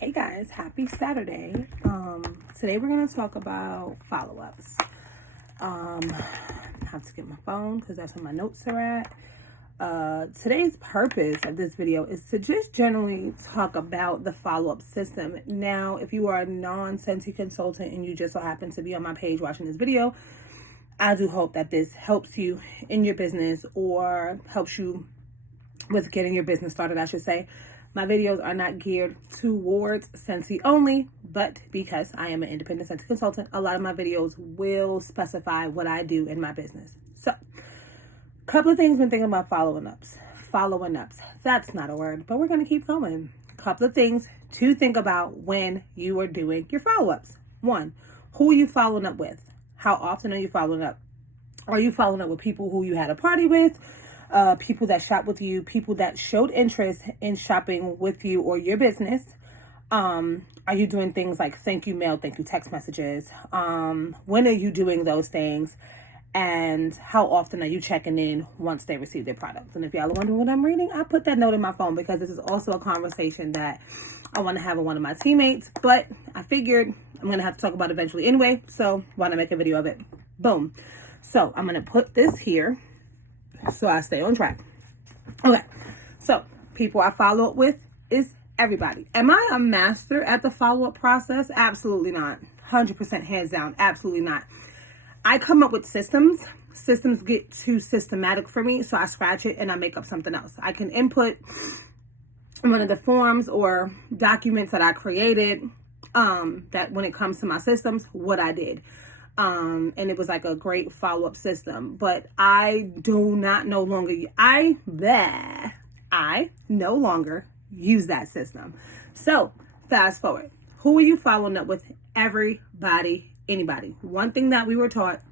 Hey guys, happy Saturday. Today we're going to talk about follow-ups. I have to get my phone because that's where my notes are at. Today's purpose of this video is to just generally talk about the follow-up system. Now, if you are a non-Scentsy consultant and you just so happen to be on my page watching this video, I do hope that this helps you in your business or helps you with getting your business started, I should say. My videos are not geared towards Scentsy only, but because I am an independent Scentsy consultant, a lot of my videos will specify what I do in my business. So, a couple of things when thinking about following ups. That's not a word, but we're going to keep going. A couple of things to think about when you are doing your follow-ups. One, who are you following up with? How often are you following up? Are you following up with people who you had a party with? People that shop with you, people that showed interest in shopping with you or your business. Are you doing things like thank you mail, thank you text messages? When are you doing those things? And how often are you checking in once they receive their products? And if y'all are wondering what I'm reading, I put that note in my phone because this is also a conversation that I want to have with one of my teammates. But I figured I'm going to have to talk about it eventually anyway. So why not make a video of it? Boom. So I'm going to put this here so I stay on track. Okay, so people I follow up with is everybody. Am I a master at the follow-up process? Absolutely not. 100% hands down, absolutely not. I come up with systems. Systems get too systematic for me, so I scratch it and I make up something else. I can input one of the forms or documents that I created, that when it comes to my systems, what I did. And it was like a great follow-up system, but I no longer use that system. So fast forward, who are you following up with? Everybody, anybody. One thing that we were taught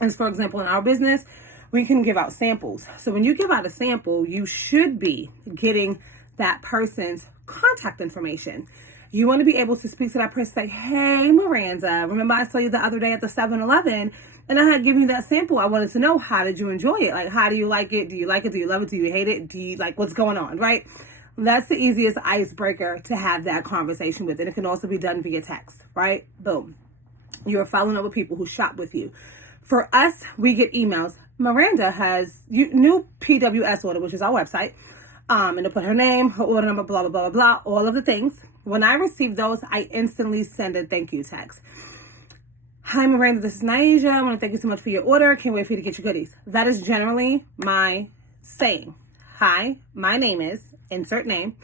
is, for example, in our business, we can give out samples. So when you give out a sample, you should be getting that person's contact information. You want to be able to speak to that person, say, hey, Miranda, remember I saw you the other day at the 7-Eleven and I had given you that sample. I wanted to know, how did you enjoy it? Like, how do you like it? Do you like it? Do you love it? Do you hate it? Do you like what's going on, right? That's the easiest icebreaker to have that conversation with. And it can also be done via text, right? Boom. You're following up with people who shop with you. For us, we get emails. Miranda has new PWS order, which is our website. And to put her name, her order number, blah, blah, blah, blah, all of the things. When I receive those, I instantly send a thank you text. Hi, Miranda, this is Naija. I want to thank you so much for your order. Can't wait for you to get your goodies. That is generally my saying. Hi, my name is, insert name.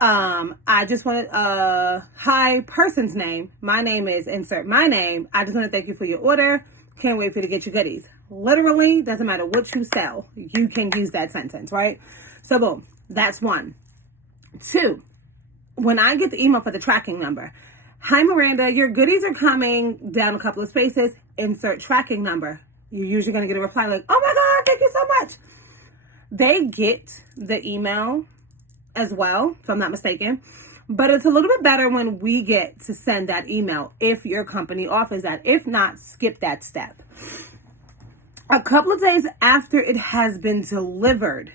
I just want to, hi, person's name. My name is, insert my name. I just want to thank you for your order. Can't wait for you to get your goodies. Literally, doesn't matter what you sell. You can use that sentence, right? So boom, that's one. Two, when I get the email for the tracking number, hi Miranda, your goodies are coming, down a couple of spaces, insert tracking number. You're usually going to get a reply like, oh my God, thank you so much. They get the email as well, if I'm not mistaken. But it's a little bit better when we get to send that email if your company offers that. If not, skip that step. A couple of days after it has been delivered,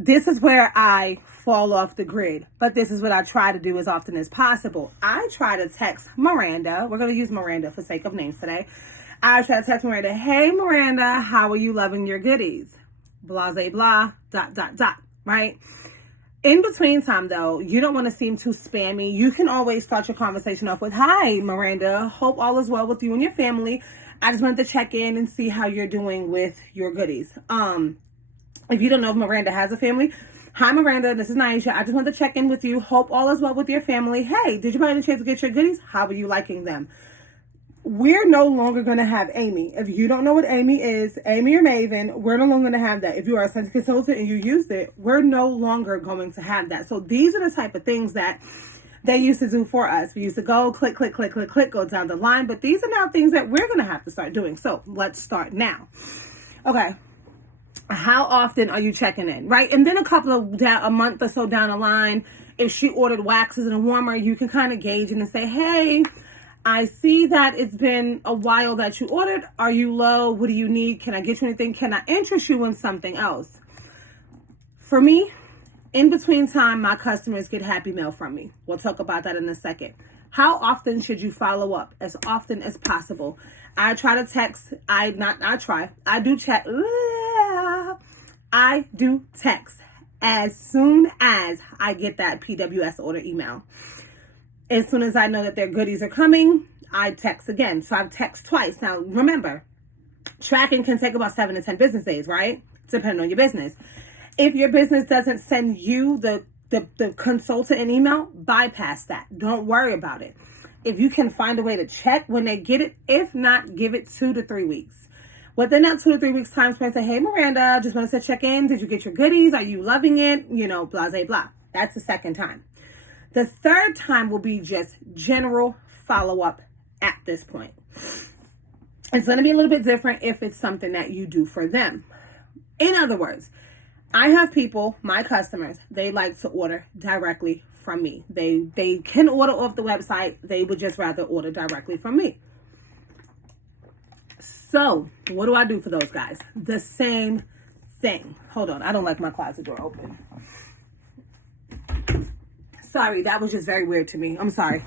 this is where I fall off the grid, but this is what I try to do as often as possible. I try to text Miranda. We're going to use Miranda for sake of names today. I try to text Miranda, hey Miranda, how are you loving your goodies? Blah, blah, ... right? In between time though, you don't want to seem too spammy. You can always start your conversation off with, hi Miranda, hope all is well with you and your family. I just wanted to check in and see how you're doing with your goodies. If you don't know if Miranda has a family, hi Miranda, this is Naija. I just wanted to check in with you. Hope all is well with your family. Hey, did you by any chance get your goodies? How are you liking them? We're no longer going to have Amy. If you don't know what Amy is, Amy or Maven, we're no longer going to have that. If you are a Scentsy consultant and you used it, we're no longer going to have that. So these are the type of things that they used to do for us. We used to go click, click, click, click, click, go down the line. But these are now things that we're going to have to start doing. So let's start now. Okay. How often are you checking in, right? And then a month or so down the line, if she ordered waxes and a warmer, you can kind of gauge it and say, hey, I see that it's been a while that you ordered. Are you low? What do you need? Can I get you anything? Can I interest you in something else? For me, In between time, my customers get happy mail from me. We'll talk about that in a second. How often should you follow up? As often as possible. I try to text. I do chat. I do text as soon as I get that PWS order email. As soon as I know that their goodies are coming, I text again. So I've texted twice. Now, remember, tracking can take about 7 to 10 business days, right? Depending on your business. If your business doesn't send you the consultant an email, bypass that. Don't worry about it. If you can find a way to check when they get it, if not, give it 2 to 3 weeks. Within that 2 to 3 weeks time span, say, hey, Miranda, just wanted to check in. Did you get your goodies? Are you loving it? Blah, blah, blah. That's the second time. The third time will be just general follow-up at this point. It's going to be a little bit different if it's something that you do for them. In other words, I have people, my customers, they like to order directly from me. They can order off the website. They would just rather order directly from me. So what do I do for those guys? The same thing. Hold on. I don't like my closet door open. Sorry, that was just very weird to me. I'm sorry.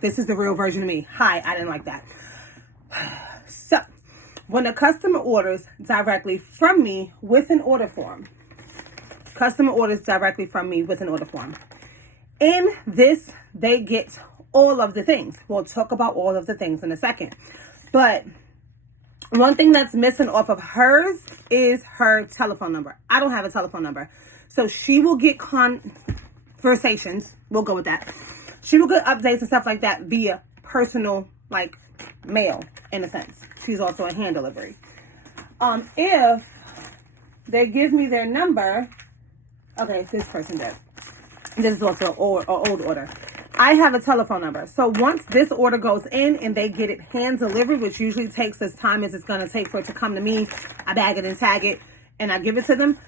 This is the real version of me. Hi, I didn't like that. So when a customer orders directly from me with an order form, in this, they get all of the things. We'll talk about all of the things in a second. But one thing that's missing off of hers is her telephone number. I don't have a telephone number. So she will get conversations. We'll go with that. She will get updates and stuff like that via personal, mail, in a sense. She's also a hand delivery. If they give me their number, okay, this person did. This is also an old order. I have a telephone number. So once this order goes in and they get it hand delivered, which usually takes as time as it's going to take for it to come to me, I bag it and tag it and I give it to them.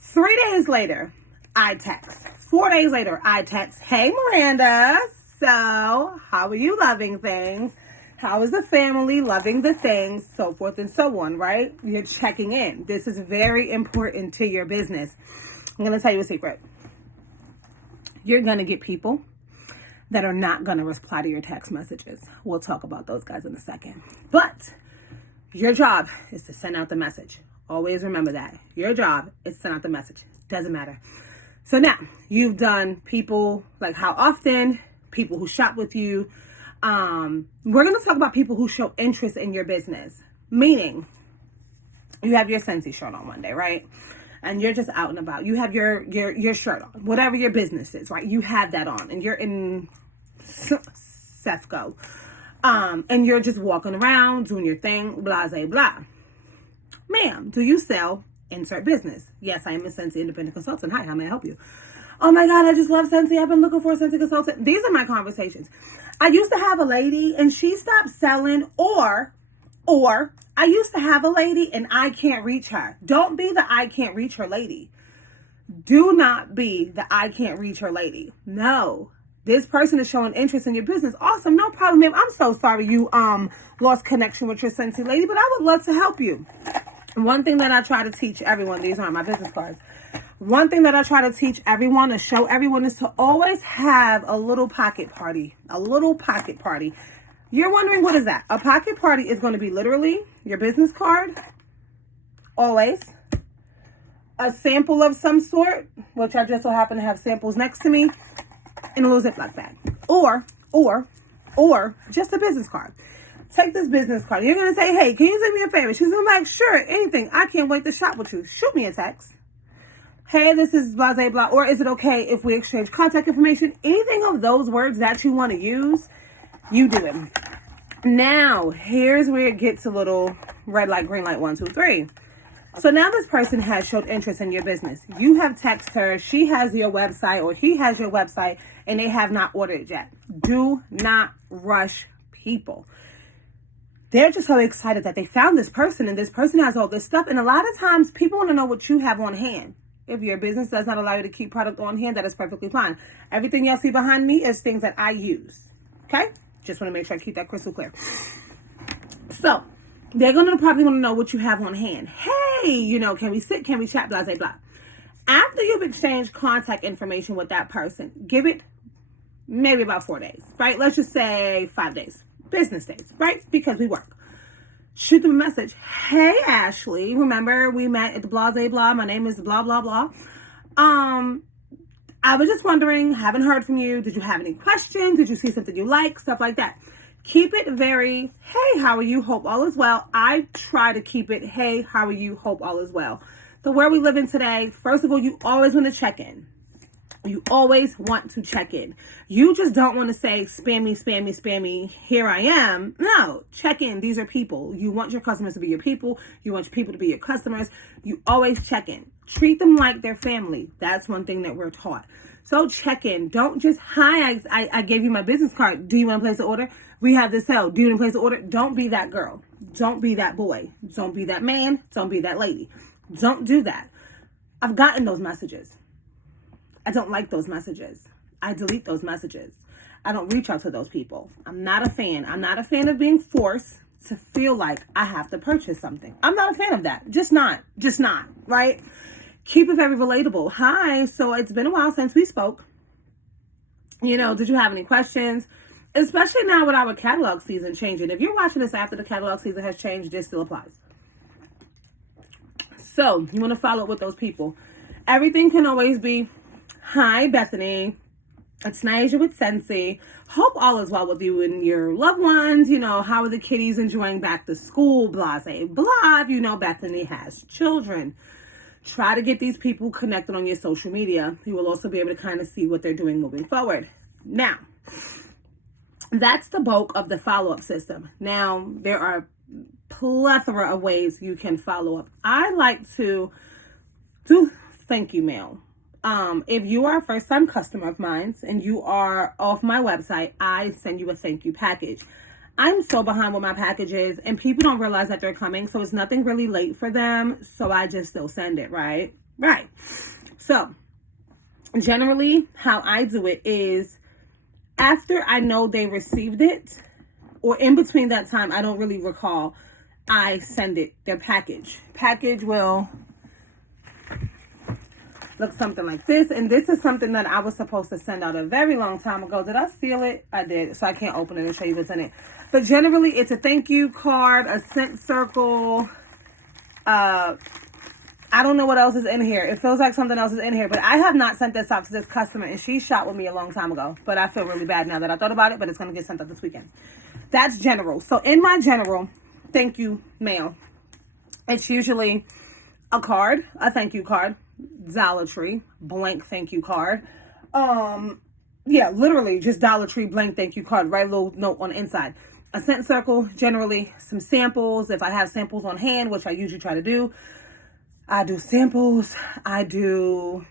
3 days later, I text. 4 days later, I text, hey, Miranda, so how are you loving things? How is the family loving the things? So forth and so on, right? You're checking in. This is very important to your business. I'm going to tell you a secret. You're going to get people that are not going to reply to your text messages. We'll talk about those guys in a second. But your job is to send out the message. Always remember that. Your job is to send out the message. Doesn't matter. So now you've done people, like how often, people who shop with you. We're going to talk about people who show interest in your business. Meaning, you have your Scentsy shirt on one day, right? And you're just out and about. You have your shirt on, whatever your business is, right? You have that on, and you're in Sefco, and you're just walking around doing your thing, blah blah blah. Ma'am, do you sell insert business? Yes, I am a Scentsy independent consultant. Hi, how may I help you? Oh my God, I just love Scentsy. I've been looking for a Scentsy consultant. These are my conversations. I used to have a lady and she stopped selling, or I used to have a lady and I can't reach her. Don't be the I can't reach her lady. Do not be the I can't reach her lady. No. This person is showing interest in your business. Awesome. No problem, ma'am. I'm so sorry you lost connection with your Scentsy lady, but I would love to help you. One thing that I try to teach everyone, these aren't my business cards. One thing that I try to teach everyone, to show everyone, is to always have a little pocket party. A little pocket party. You're wondering, what is that? A pocket party is going to be literally your business card, always, a sample of some sort, which I just so happen to have samples next to me, in a little Ziploc bag, or just a business card. Take this business card. You're going to say, hey, can you do me a favor? She's going to be like, sure, anything. I can't wait to shop with you. Shoot me a text. Hey, this is blah, blah, blah. Or is it okay if we exchange contact information? Anything of those words that you want to use, you do it. Now, here's where it gets a little red light, green light, 1, 2, 3. So now this person has showed interest in your business. You have texted her. She has your website, or he has your website, and they have not ordered yet. Do not rush people. They're just so excited that they found this person, and this person has all this stuff. And a lot of times people want to know what you have on hand. If your business does not allow you to keep product on hand, that is perfectly fine. Everything y'all see behind me is things that I use. Okay? Just want to make sure I keep that crystal clear. So they're going to probably want to know what you have on hand. Hey, can we sit? Can we chat? Blah, blah, blah. After you've exchanged contact information with that person, give it maybe about 4 days, right? Let's just say 5 days, business days, right? Because we work. Shoot them a message. Hey, Ashley, remember we met at the blah, blah, blah. My name is blah, blah, blah. I was just wondering, haven't heard from you. Did you have any questions? Did you see something you like? Stuff like that. Keep it very, hey, how are you? Hope all is well. I try to keep it, hey, how are you? Hope all is well. The world we live in today, first of all, you always want to check in. You always want to check in. You just don't want to say, spam me, spam me, spam me, here I am. No, check in. These are people. You want your customers to be your people. You want your people to be your customers. You always check in. Treat them like their family. That's one thing that we're taught. So check in. Don't just, hi, I gave you my business card. Do you want to place an order? We have this sale. Do you want to place an order? Don't be that girl. Don't be that boy. Don't be that man. Don't be that lady. Don't do that. I've gotten those messages. I don't like those messages. I delete those messages. I don't reach out to those people. I'm not a fan. I'm not a fan of being forced to feel like I have to purchase something. I'm not a fan of that. Just not, right? Keep it very relatable. Hi, so it's been a while since we spoke. You know, did you have any questions? Especially now with our catalog season changing. If you're watching this after the catalog season has changed, this still applies. So you want to follow up with those people. Everything can always be, hi, Bethany. It's Naija with Scentsy. Hope all is well with you and your loved ones. You know, how are the kiddies enjoying back to school? Blase, blah. If you know Bethany has children. Try to get these people connected on your social media. You will also be able to kind of see what they're doing moving forward. Now, that's the bulk of the follow-up system. Now, there are plethora of ways you can follow up. I like to do thank you mail. If you are a first-time customer of mine and you are off my website, I send you a thank you package. I'm so behind with my packages and people don't realize that they're coming. So it's nothing really late for them. So I just still send it, right? Right. So generally how I do it is after I know they received it or in between that time, I don't really recall, I send it their package. Package will look something like this. And this is something that I was supposed to send out a very long time ago. Did I steal it? I did. So I can't open it and show you what's in it. But generally, it's a thank you card, a scent circle. I don't know what else is in here. It feels like something else is in here. But I have not sent this out to this customer. And she shot with me a long time ago. But I feel really bad now that I thought about it. But it's going to get sent out this weekend. That's general. So in my general thank you mail, it's usually a card, a thank you card. Dollar Tree blank thank you card. Yeah, literally just Dollar Tree blank thank you card. Write a little note on the inside. A scent circle, generally some samples. If I have samples on hand, which I usually try to do, I do samples. I do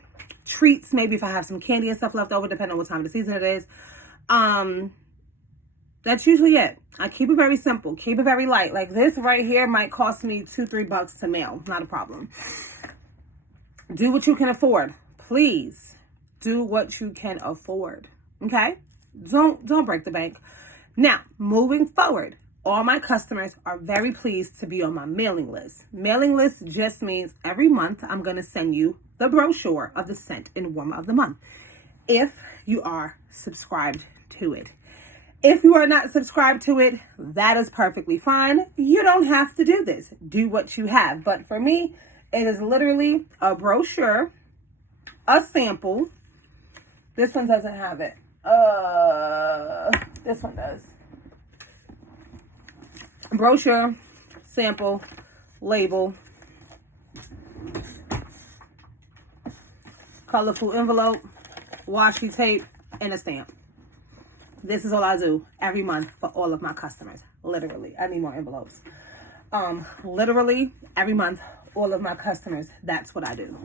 treats. Maybe if I have some candy and stuff left over, depending on what time of the season it is. That's usually it. I keep it very simple. Keep it very light. Like this right here might cost me $2-3 to mail. Not a problem. Do what you can afford. Please do what you can afford. Okay? Don't break the bank. Now, moving forward, all my customers are very pleased to be on my mailing list. Mailing list just means every month I'm going to send you the brochure of the scent and warmer of the month. If you are subscribed to it. If you are not subscribed to it, that is perfectly fine. You don't have to do this. Do what you have. But for me, it is literally a brochure, a sample. This one doesn't have it. This one does. Brochure, sample, label, colorful envelope, washi tape, and a stamp. This is all I do every month for all of my customers. Literally. I need more envelopes. Literally every month, all of my customers, that's what I do.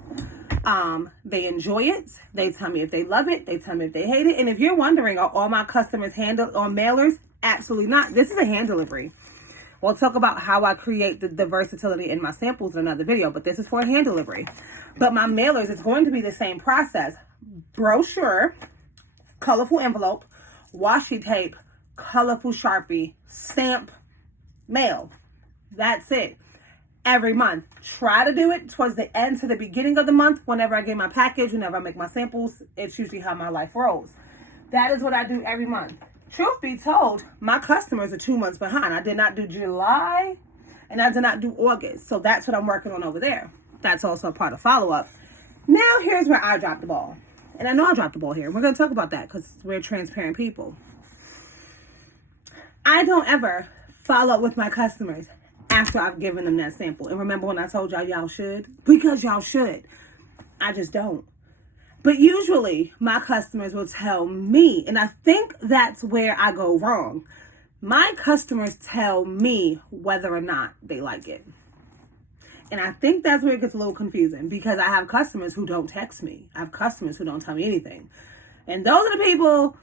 They enjoy it. They tell me if they love it. They tell me if they hate it. And if you're wondering, are all my customers handled on mailers? Absolutely not. This is a hand delivery. We'll talk about how I create the versatility in my samples in another video, but this is for a hand delivery. But my mailers, it's going to be the same process. Brochure, colorful envelope, washi tape, colorful Sharpie, stamp, mail. That's it. every month. Try to do it towards the end to the beginning of the month. Whenever I get my package, whenever I make my samples, it's usually how my life rolls. That is what I do every month. Truth be told, my customers are 2 months behind. I did not do July and I did not do August. So that's what I'm working on over there. That's also a part of follow-up. Now here's where I dropped the ball. And I know I dropped the ball here. We're going to talk about that because we're transparent people. I don't ever follow up with my customers after I've given them that sample. And remember when I told y'all should? Because y'all should. I just don't. But usually my customers will tell me, and I think that's where I go wrong. My customers tell me whether or not they like it. And I think that's where it gets a little confusing because I have customers who don't text me. I have customers who don't tell me anything. And those are the people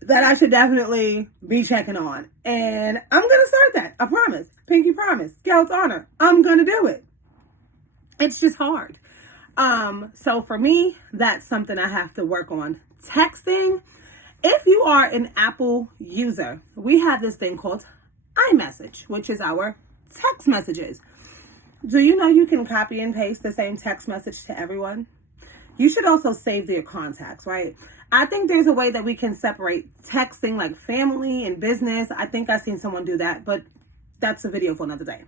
that I should definitely be checking on. And I'm going to start that. I promise. Pinky promise. Scout's honor. I'm going to do it. It's just hard. So for me, that's something I have to work on. Texting. If you are an Apple user, we have this thing called iMessage, which is our text messages. Do you know you can copy and paste the same text message to everyone? You should also save their contacts, right? I think there's a way that we can separate texting like family and business. I think I've seen someone do that, but that's a video for another day.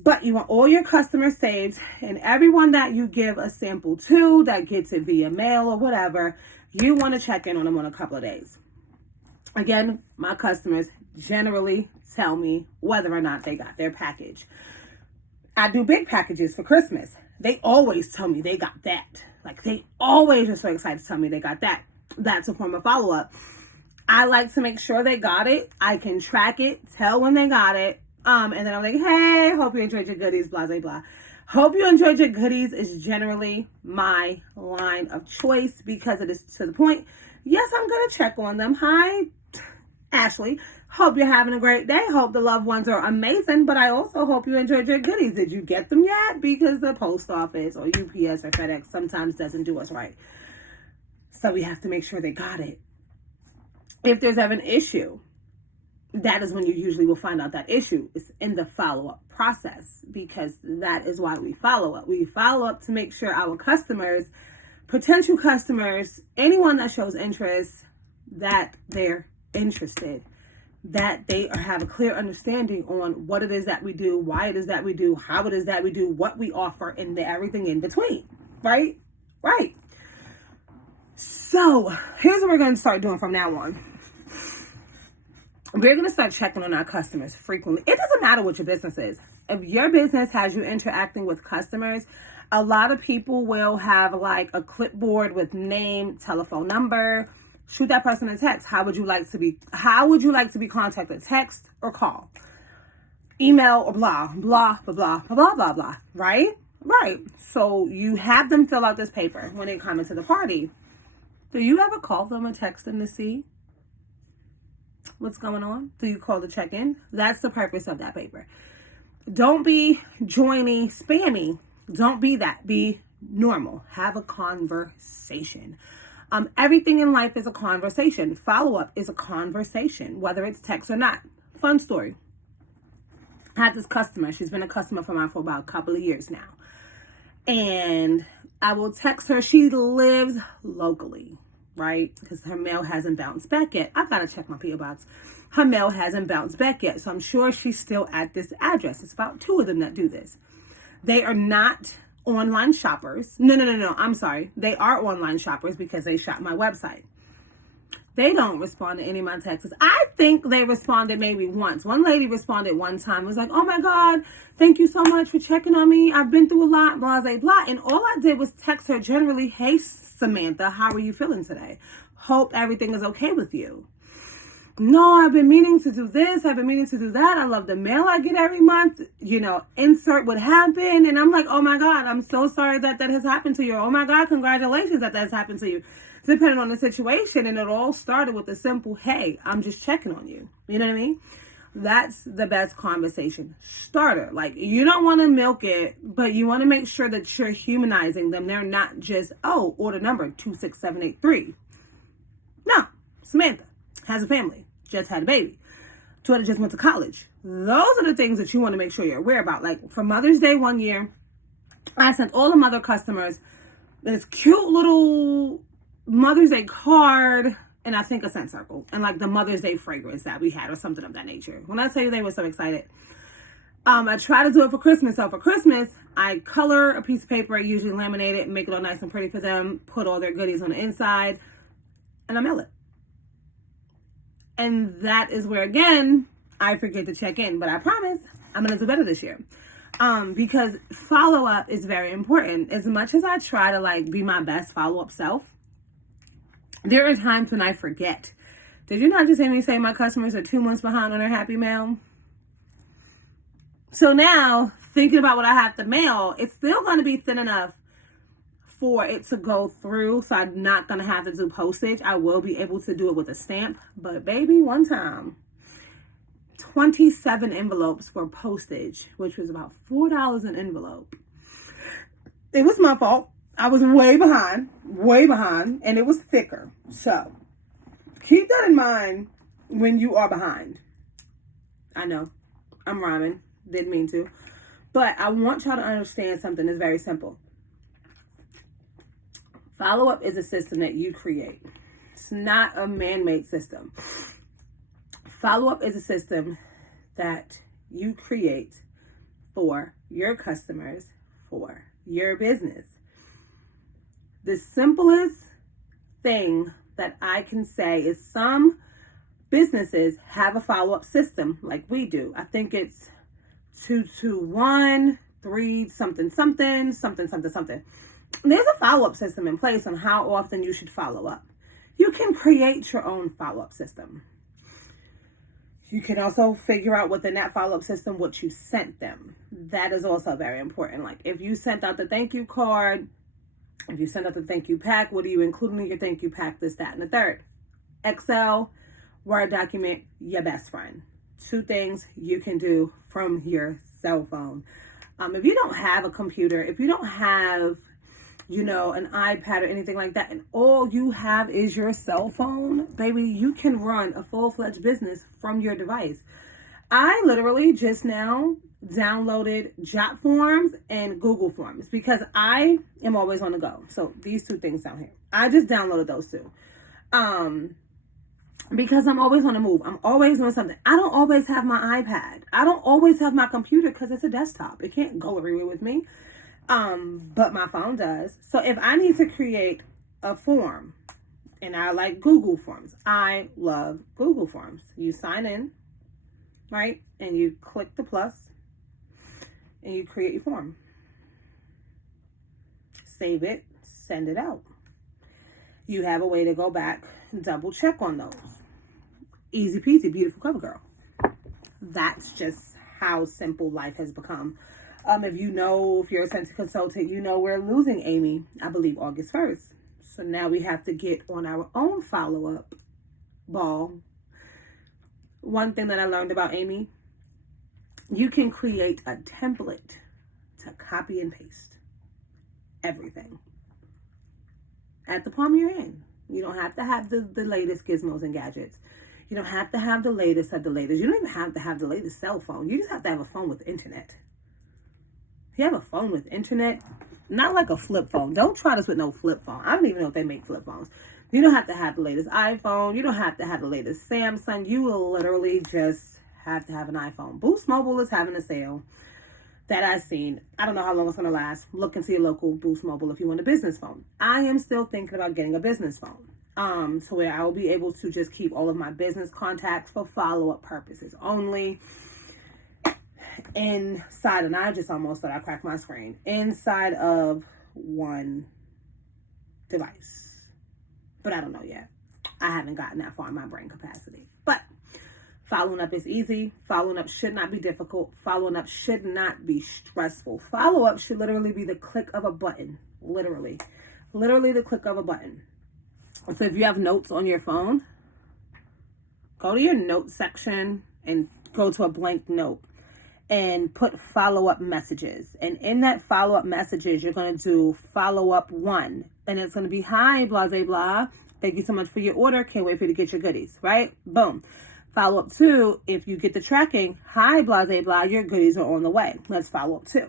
But you want all your customers saved, and everyone that you give a sample to that gets it via mail or whatever, you want to check in on them on a couple of days. Again, my customers generally tell me whether or not they got their package. I do big packages for Christmas. They always tell me they got that. Like, they always are so excited to tell me they got that. That's a form of follow-up. I like to make sure they got it. I can track it, tell when they got it. And then I'm like, hey, hope you enjoyed your goodies, blah, blah, blah. Hope you enjoyed your goodies is generally my line of choice because it is to the point. Yes, I'm going to check on them. Hi, Ashley. Hope you're having a great day. Hope the loved ones are amazing. But I also hope you enjoyed your goodies. Did you get them yet? Because the post office or UPS or FedEx sometimes doesn't do us right. So we have to make sure they got it. If there's ever an issue, that is when you usually will find out that issue is in the follow-up process, because that is why we follow up. We follow up to make sure our customers, potential customers, anyone that shows interest, that they're interested, that they have a clear understanding on what it is that we do, why it is that we do, how it is that we do, what we offer, and everything in between, right? Right. So here's what we're going to start doing from now on. We're going to start checking on our customers frequently. It doesn't matter what your business is. If your business has you interacting with customers, a lot of people will have like a clipboard with name, telephone number. Shoot that person a text. How would you like to be contacted? Text or call? Email or blah, blah, blah, blah, blah, blah, blah, right? Right. So you have them fill out this paper when they come into the party. Do you ever call them or text them to see what's going on? Do you call to check in? That's the purpose of that paper. Don't be joiny, spammy. Don't be that. Be normal. Have a conversation. Everything in life is a conversation. Follow-up is a conversation, whether it's text or not. Fun story. I had this customer. She's been a customer for mine for about a couple of years now. And I will text her. She lives locally, right? Because her mail hasn't bounced back yet. I got to check my P.O. box. Her mail hasn't bounced back yet. So I'm sure she's still at this address. It's about 2 of them that do this. They are not online shoppers. No. I'm sorry. They are online shoppers because they shop my website. They don't respond to any of my texts. I think they responded maybe once. One lady responded one time. Was like, oh my God, thank you so much for checking on me. I've been through a lot, blah, blah, blah. And all I did was text her generally, hey, Samantha, how are you feeling today? Hope everything is okay with you. No, I've been meaning to do this. I've been meaning to do that. I love the mail I get every month. You know, insert what happened. And I'm like, oh my God, I'm so sorry that has happened to you. Oh my God, congratulations that has happened to you. Depending on the situation. And it all started with a simple, hey, I'm just checking on you. You know what I mean? That's the best conversation starter. Like, you don't want to milk it, but you want to make sure that you're humanizing them. They're not just, oh, order number 26783. No, Samantha has a family, just had a baby. daughter just went to college. Those are the things that you want to make sure you're aware about. Like for Mother's Day one year, I sent all the mother customers this cute little Mother's Day card and I think a scent circle and like the Mother's Day fragrance that we had or something of that nature. When I tell you they were so excited. I try to do it for Christmas. So for Christmas, I color a piece of paper. I usually laminate it and make it all nice and pretty for them. Put all their goodies on the inside and I mail it. And that is where, again, I forget to check in. But I promise I'm going to do better this year. Because follow-up is very important. As much as I try to like be my best follow-up self, there are times when I forget. Did you not just hear me say my customers are 2 months behind on their Happy Mail? So now, thinking about what I have to mail, it's still going to be thin enough for it to go through. So I'm not going to have to do postage. I will be able to do it with a stamp. But baby, one time, 27 envelopes for postage, which was about $4 an envelope. It was my fault. I was way behind, and it was thicker. So keep that in mind when you are behind. I know, I'm rhyming. Didn't mean to. But I want y'all to understand something that's very simple. Follow-up is a system that you create. It's not a man-made system. Follow-up is a system that you create for your customers, for your business. The simplest thing that I can say is some businesses have a follow-up system like we do. I think it's 221 3 something. There's a follow-up system in place on how often you should follow up. You can create your own follow-up system. You can also figure out within that follow-up system what you sent them. That is also very important. Like if you sent out the thank you card, if you sent out the thank you pack, what are you including in your thank you pack, this, that, and the third? Excel, Word document, your best friend. 2 things you can do from your cell phone. If you don't have a computer, if you don't have, an iPad or anything like that, and all you have is your cell phone, baby, you can run a full-fledged business from your device. I literally just now downloaded JotForms and Google Forms because I am always on the go. So these 2 things down here, I just downloaded those 2. Because I'm always on the move. I'm always doing something. I don't always have my iPad. I don't always have my computer because it's a desktop. It can't go everywhere with me. But my phone does. So if I need to create a form, and I like Google Forms. I love Google Forms. You sign in, right? And you click the plus, and you create your form. Save it, send it out. You have a way to go back and double check on those. Easy peasy, beautiful cover girl. That's just how simple life has become. If you're a Scentsy consultant, we're losing Amy, I believe August 1st. So now we have to get on our own follow-up ball. One thing that I learned about Amy, you can create a template to copy and paste everything at the palm of your hand. You don't have to have the latest gizmos and gadgets. You don't have to have the latest of the latest. You don't even have to have the latest cell phone. You just have to have a phone with internet. If you have a phone with internet, not like a flip phone. Don't try this with no flip phone. I don't even know if they make flip phones. You don't have to have the latest iPhone. You don't have to have the latest Samsung. You will literally just have to have an iPhone. Boost Mobile is having a sale that I've seen. I don't know how long it's going to last. Look into your local Boost Mobile if you want a business phone. I am still thinking about getting a business phone. So where I will be able to just keep all of my business contacts for follow-up purposes only. Inside, and I just almost thought I cracked my screen. Inside of one device. But I don't know yet. I haven't gotten that far in my brain capacity. But following up is easy. Following up should not be difficult. Following up should not be stressful. Follow-up should literally be the click of a button. Literally the click of a button. So if you have notes on your phone, go to your notes section and go to a blank note and put follow-up messages. And in that follow-up messages, you're going to do follow-up 1. And it's going to be, hi, blah, blah, blah. Thank you so much for your order. Can't wait for you to get your goodies, right? Boom. Follow up 2, if you get the tracking, hi, blah, blah, blah, your goodies are on the way. Let's follow up 2.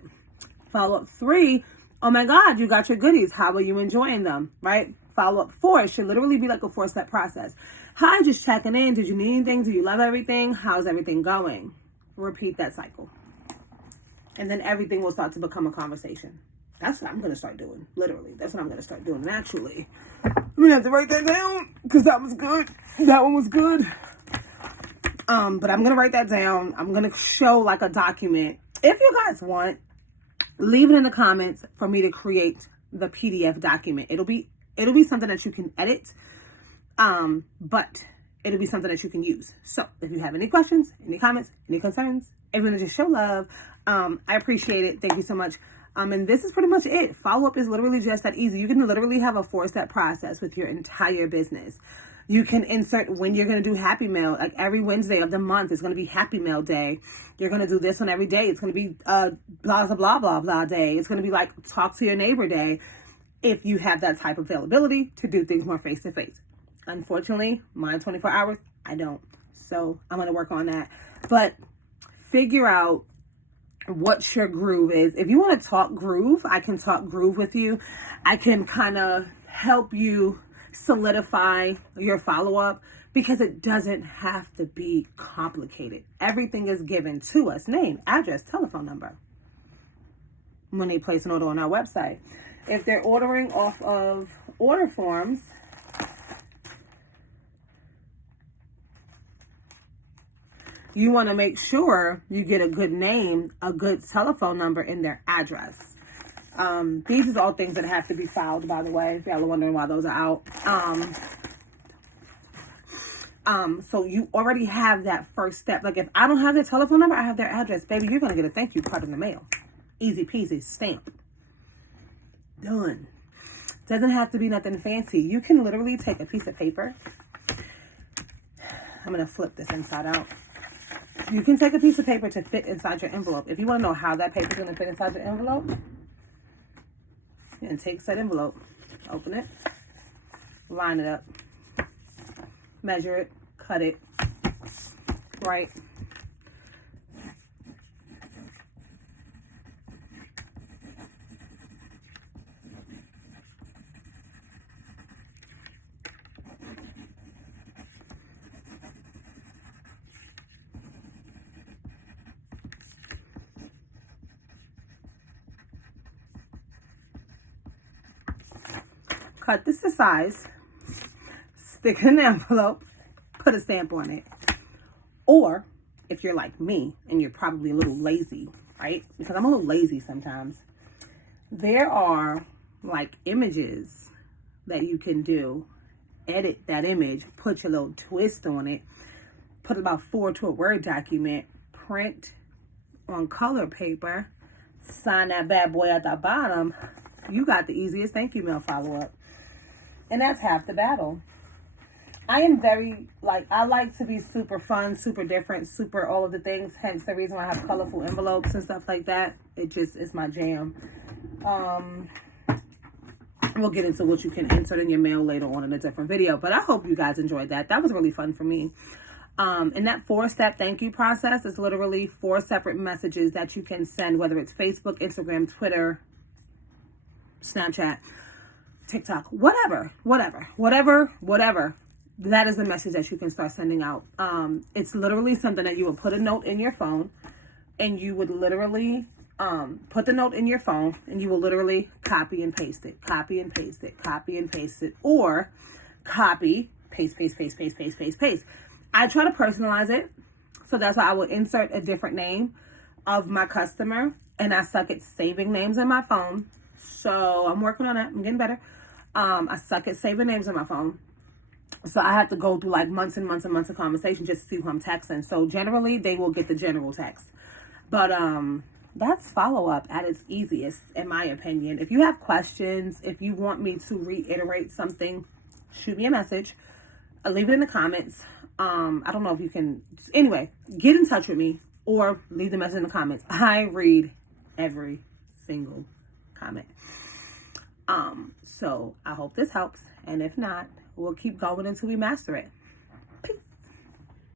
Follow up 3, oh my God, you got your goodies. How are you enjoying them, right? Follow up 4, it should literally be like a 4-step process. Hi, just checking in. Did you need anything? Do you love everything? How's everything going? Repeat that cycle. And then everything will start to become a conversation. That's what I'm going to start doing. Literally. That's what I'm going to start doing. And actually, I'm going to have to write that down because that was good. That one was good. But I'm going to write that down. I'm going to show like a document. If you guys want, leave it in the comments for me to create the PDF document. It'll be something that you can edit. But it'll be something that you can use. So if you have any questions, any comments, any concerns, if you want to just show love, I appreciate it. Thank you so much. And this is pretty much it. Follow-up is literally just that easy. You can literally have a 4-step process with your entire business. You can insert when you're going to do Happy Mail. Like every Wednesday of the month is going to be Happy Mail Day. You're going to do this one every day. It's going to be blah, blah, blah, blah, blah day. It's going to be like Talk to Your Neighbor Day if you have that type of availability to do things more face-to-face. Unfortunately, mine 24 hours, I don't. So I'm going to work on that. But figure out what your groove is. If you want to talk groove, I can talk groove with you. I can kind of help you solidify your follow-up because it doesn't have to be complicated. Everything is given to us. Name, address, telephone number. When they place an order on our website. If they're ordering off of order forms, you want to make sure you get a good name, a good telephone number, and their address. These are all things that have to be filed, by the way, if y'all are wondering why those are out. So you already have that first step. Like if I don't have their telephone number, I have their address. Baby, you're going to get a thank you card in the mail. Easy peasy, stamp. Done. Doesn't have to be nothing fancy. You can literally take a piece of paper. I'm going to flip this inside out. You can take a piece of paper to fit inside your envelope. If you want to know how that paper is going to fit inside your envelope, and take that envelope, open it, line it up, measure it, cut it, right? Cut this to size, stick it in the envelope, put a stamp on it. Or if you're like me and you're probably a little lazy, right? Because I'm a little lazy sometimes. There are like images that you can do. Edit that image, put your little twist on it, put about 4 to a Word document, print on color paper, sign that bad boy at the bottom. You got the easiest thank you mail follow-up. And that's half the battle. I am very, I like to be super fun, super different, super all of the things. Hence the reason why I have colorful envelopes and stuff like that. It just is my jam. We'll get into what you can insert in your mail later on in a different video. But I hope you guys enjoyed that. That was really fun for me. And that 4-step thank you process is literally 4 separate messages that you can send, whether it's Facebook, Instagram, Twitter, Snapchat, TikTok, whatever. That is the message that you can start sending out. It's literally something that you would put a note in your phone, and you would literally put the note in your phone, and you will literally copy and paste it, copy and paste it, copy and paste it, or copy, paste. I try to personalize it, so that's why I would insert a different name of my customer, and I suck at saving names in my phone. So I'm working on that. I'm getting better. I suck at saving names on my phone. So I have to go through like months and months and months of conversation just to see who I'm texting. So generally they will get the general text. But that's follow-up at its easiest, in my opinion. If you have questions, if you want me to reiterate something, shoot me a message. Leave it in the comments. I don't know if you can. Anyway, get in touch with me or leave the message in the comments. I read every single comment. So I hope this helps. And if not, we'll keep going until we master it.